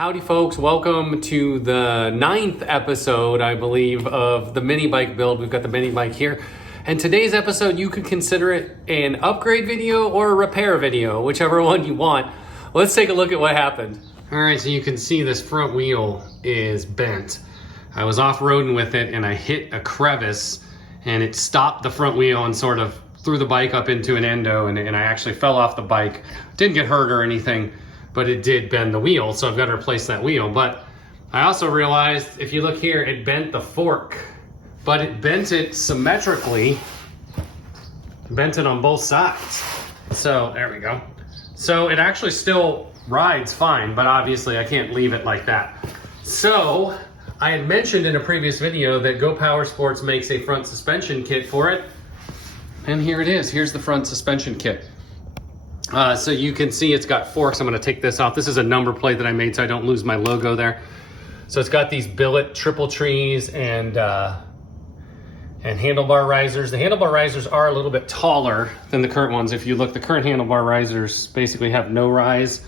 Howdy folks, welcome to the 9th episode, I believe, of the mini bike build. We've got the mini bike here. And today's episode, you could consider it an upgrade video or a repair video, whichever one you want. Let's take a look at what happened. All right, so you can see this front wheel is bent. I was off-roading with it and I hit a crevice and it stopped the front wheel and sort of threw the bike up into an endo, and I actually fell off the bike. Didn't get hurt or anything, but it did bend the wheel, so I've got to replace that wheel. But I also realized, if you look here, it bent the fork, but it bent it symmetrically, bent it on both sides. So there we go. So it actually still rides fine, but obviously I can't leave it like that. So I had mentioned in a previous video that Go Power Sports makes a front suspension kit for it. And here it is. Here's the front suspension kit. So you can see it's got forks. I'm going to take this off. This is a number plate that I made so I don't lose my logo there. So it's got these billet triple trees and handlebar risers. The handlebar risers are a little bit taller than the current ones. If you look, the current handlebar risers basically have no rise,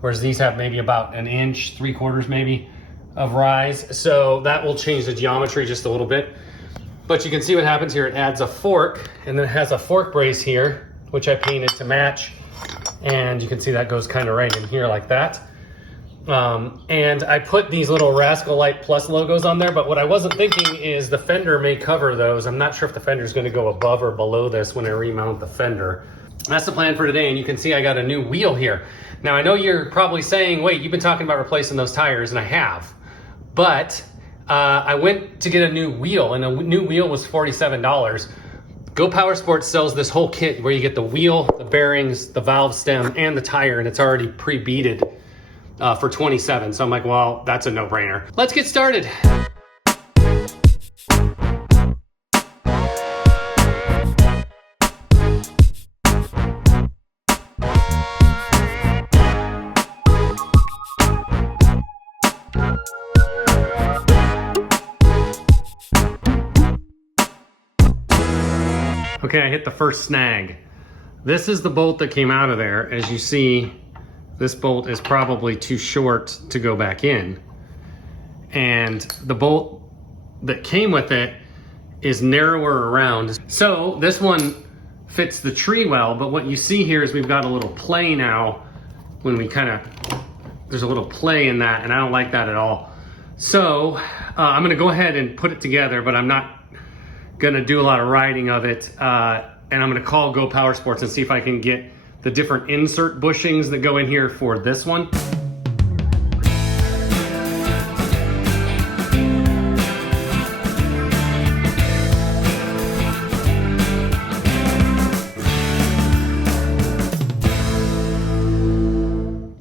whereas these have maybe about an inch, 3/4 maybe of rise. So that will change the geometry just a little bit. But you can see what happens here. It adds a fork, and then it has a fork brace here, which I painted to match. And you can see that goes kind of right in here like that. And I put these little Rascal Lite Plus logos on there, but what I wasn't thinking is the fender may cover those. I'm not sure if the fender is going to go above or below this when I remount the fender. That's the plan for today, and you can see I got a new wheel here. Now I know you're probably saying, wait, you've been talking about replacing those tires, and I have. But I went to get a new wheel, and a new wheel was $47. Go Power Sports sells this whole kit where you get the wheel, the bearings, the valve stem, and the tire, and it's already pre-beaded for $27. So I'm like, well, that's a no-brainer. Let's get started. Okay, I hit the first snag. This is the bolt that came out of there. As you see, this bolt is probably too short to go back in. And the bolt that came with it is narrower around. So this one fits the tree well, but what you see here is we've got a little play now when we there's a little play in that, and I don't like that at all. So I'm gonna go ahead and put it together, but I'm not gonna do a lot of riding of it, and I'm gonna call Go Power Sports and see if I can get the different insert bushings that go in here for this one.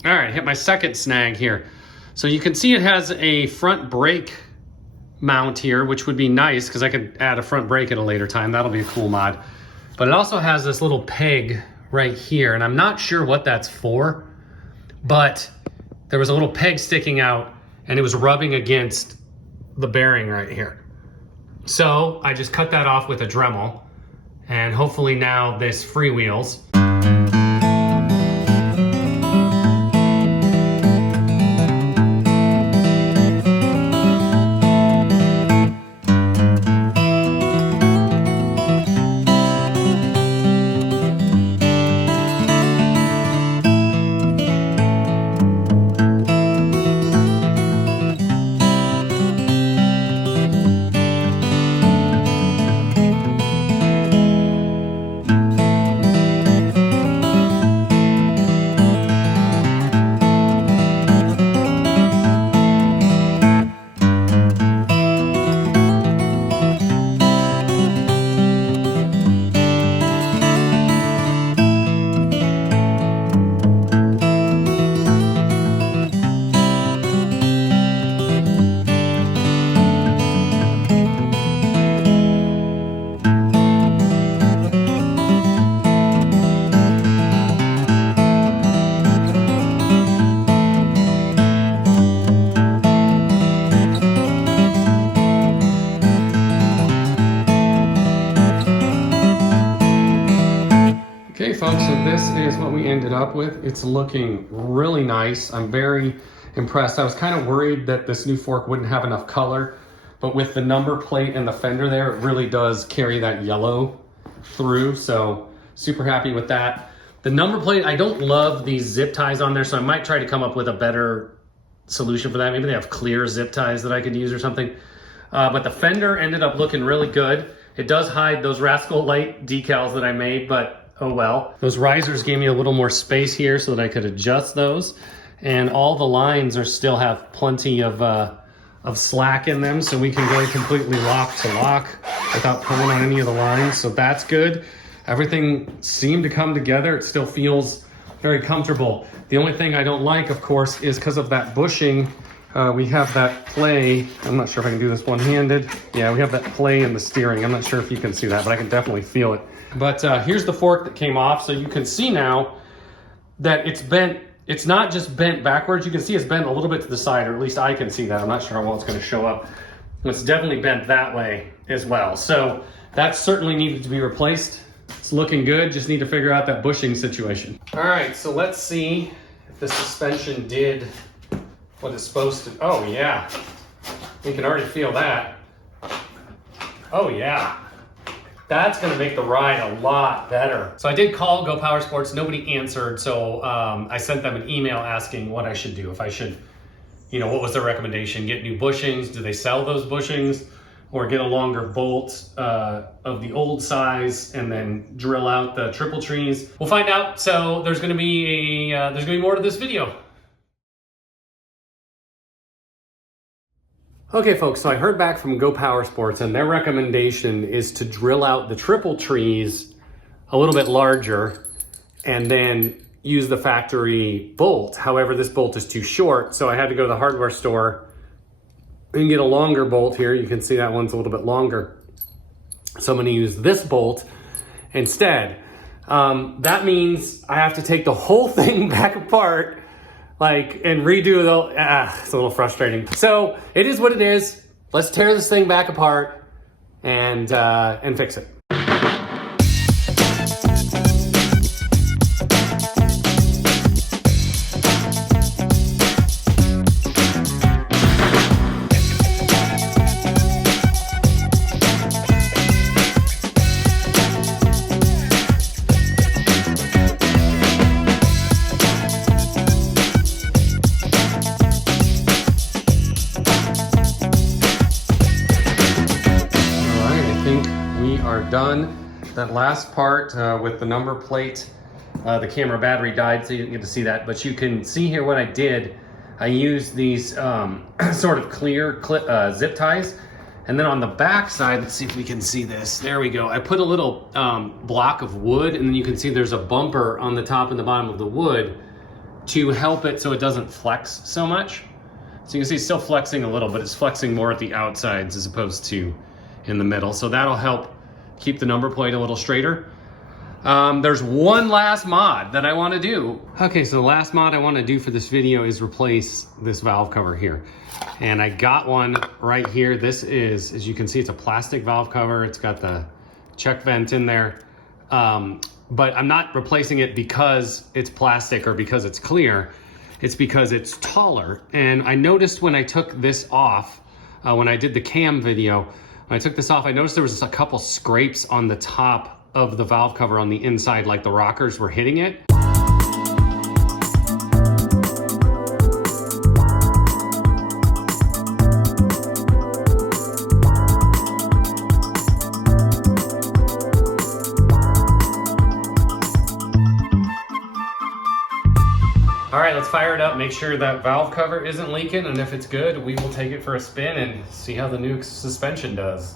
All right, hit my second snag here. So you can see it has a front brake mount here, which would be nice because I could add a front brake at a later time. That'll be a cool mod. But it also has this little peg right here, and I'm not sure what that's for, but there was a little peg sticking out and it was rubbing against the bearing right here. So I just cut that off with a Dremel, and hopefully now this freewheels. up with. It's looking really nice. I'm very impressed. I was kind of worried that this new fork wouldn't have enough color, but with the number plate and the fender there, it really does carry that yellow through, so super happy with that. The number plate, I don't love these zip ties on there, so I might try to come up with a better solution for that. Maybe they have clear zip ties that I could use or something. But the fender ended up looking really good. It does hide those Rascal Lite decals that I made, but oh well. Those risers gave me a little more space here so that I could adjust those. And all the lines still have plenty of slack in them, so we can go completely lock to lock without pulling on any of the lines, so that's good. Everything seemed to come together. It still feels very comfortable. The only thing I don't like, of course, is because of that bushing. We have that play. I'm not sure if I can do this one-handed. Yeah, we have that play in the steering. I'm not sure if you can see that, but I can definitely feel it. But here's the fork that came off, so you can see now that it's bent. It's not just bent backwards. You can see it's bent a little bit to the side, or at least I can see that. I'm not sure how well it's going to show up. It's definitely bent that way as well. So that certainly needed to be replaced. It's looking good, just need to figure out that bushing situation. All right, so let's see if the suspension did what it's supposed to. Oh yeah, you can already feel that. Oh yeah, that's gonna make the ride a lot better. So I did call Go Power Sports, nobody answered, so I sent them an email asking what I should do. If I should, what was their recommendation? Get new bushings, do they sell those bushings? Or get a longer bolt of the old size and then drill out the triple trees. We'll find out. So there's going to be more to this video. Okay, folks. So I heard back from Go Power Sports, and their recommendation is to drill out the triple trees a little bit larger, and then use the factory bolt. However, this bolt is too short, so I had to go to the hardware store. You can get a longer bolt here. You can see that one's a little bit longer. So I'm gonna use this bolt instead. That means I have to take the whole thing back apart, and redo it's a little frustrating. So it is what it is. Let's tear this thing back apart and fix it. Done. That last part with the number plate, the camera battery died, so you didn't get to see that, but you can see here what I did. I used these sort of clear zip ties, and then on the back side, let's see if we can see this. There we go. I put a little block of wood, and then you can see there's a bumper on the top and the bottom of the wood to help it so it doesn't flex so much. So you can see it's still flexing a little, but it's flexing more at the outsides as opposed to in the middle. So that'll help keep the number plate a little straighter. There's one last mod that I want to do. Okay, so the last mod I want to do for this video is replace this valve cover here. And I got one right here. This is, as you can see, it's a plastic valve cover. It's got the check vent in there. But I'm not replacing it because it's plastic or because it's clear. It's because it's taller. And I noticed when I took this off, when I did the cam video, when I took this off, I noticed there was just a couple scrapes on the top of the valve cover on the inside, like the rockers were hitting it. All right, let's fire it up, make sure that valve cover isn't leaking, and if it's good, we will take it for a spin and see how the new suspension does.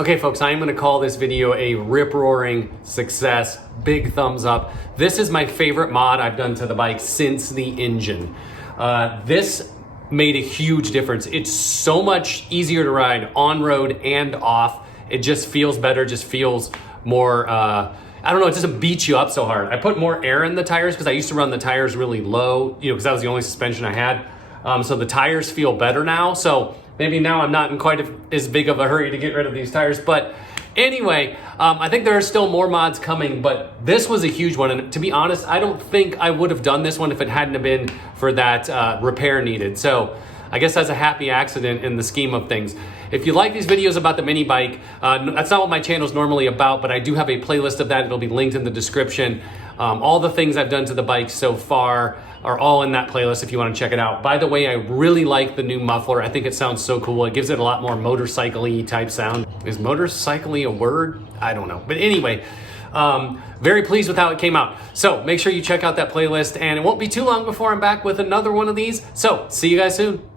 Okay folks, I am gonna call this video a rip-roaring success. Big thumbs up. This is my favorite mod I've done to the bike since the engine. This made a huge difference. It's so much easier to ride on road and off. It just feels better, just feels more, I don't know, it doesn't beat you up so hard. I put more air in the tires because I used to run the tires really low, because that was the only suspension I had. So the tires feel better now. So maybe now I'm not in quite as big of a hurry to get rid of these tires. But anyway, I think there are still more mods coming, but this was a huge one. And to be honest, I don't think I would have done this one if it hadn't have been for that repair needed. So I guess that's a happy accident in the scheme of things. If you like these videos about the mini bike, that's not what my channel is normally about, but I do have a playlist of that. It'll be linked in the description. All the things I've done to the bike so far are all in that playlist if you want to check it out. By the way, I really like the new muffler. I think it sounds so cool. It gives it a lot more motorcycle-y type sound. Is motorcycle-y a word? I don't know. But anyway, very pleased with how it came out. So make sure you check out that playlist, and it won't be too long before I'm back with another one of these. So see you guys soon.